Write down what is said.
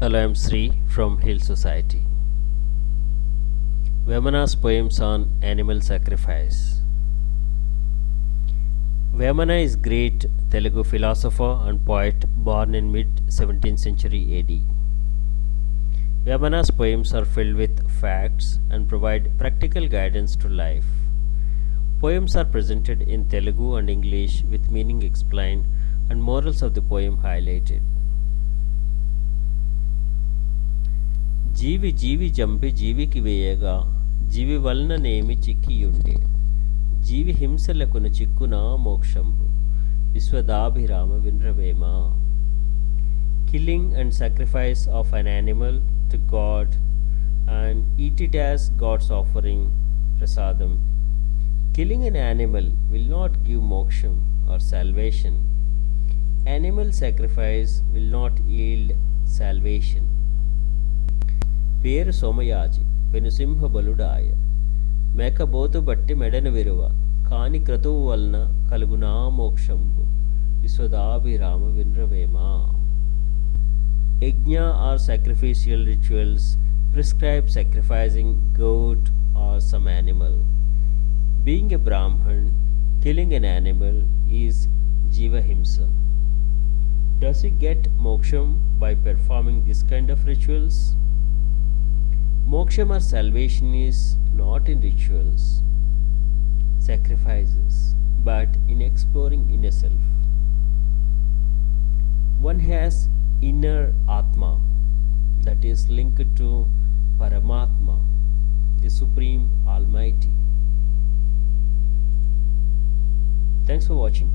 Hello, I'm Sri from Hill Society. Vemana's poems on animal sacrifice. Vemana is great Telugu philosopher and poet born in mid 17th century AD. Vemana's poems are filled with facts and provide practical guidance to life. Poems are presented in Telugu and English with meaning explained and morals of the poem highlighted. Jeevi Jeevi jampi jeeviki veyagaa valana nemi chikkiyunde Jeevihimsalakunu chikkunaa mokshambu Vishwadaabhiraama Vemaa. Killing and sacrifice of an animal to God and eat it as God's offering, prasaadam. Killing an animal will not give moksham or salvation. Animal sacrifice will not yield salvation. Peru somayaaji, penusimha baludaaye, Mekapotubatti medanu viruva, Kaani kratuvu valana kalugunaa mokshambu Vishwadaabhiraama Vemaa. Yagna or sacrificial rituals prescribe sacrificing goat or some animal. Being a Brahman, killing an animal is Jeevihimsa. Does he get moksham by performing this kind of rituals? Moksham or salvation is not in rituals, sacrifices, but in exploring inner self. One has inner Atma that is linked to Paramatma, the Supreme Almighty. Thanks for watching.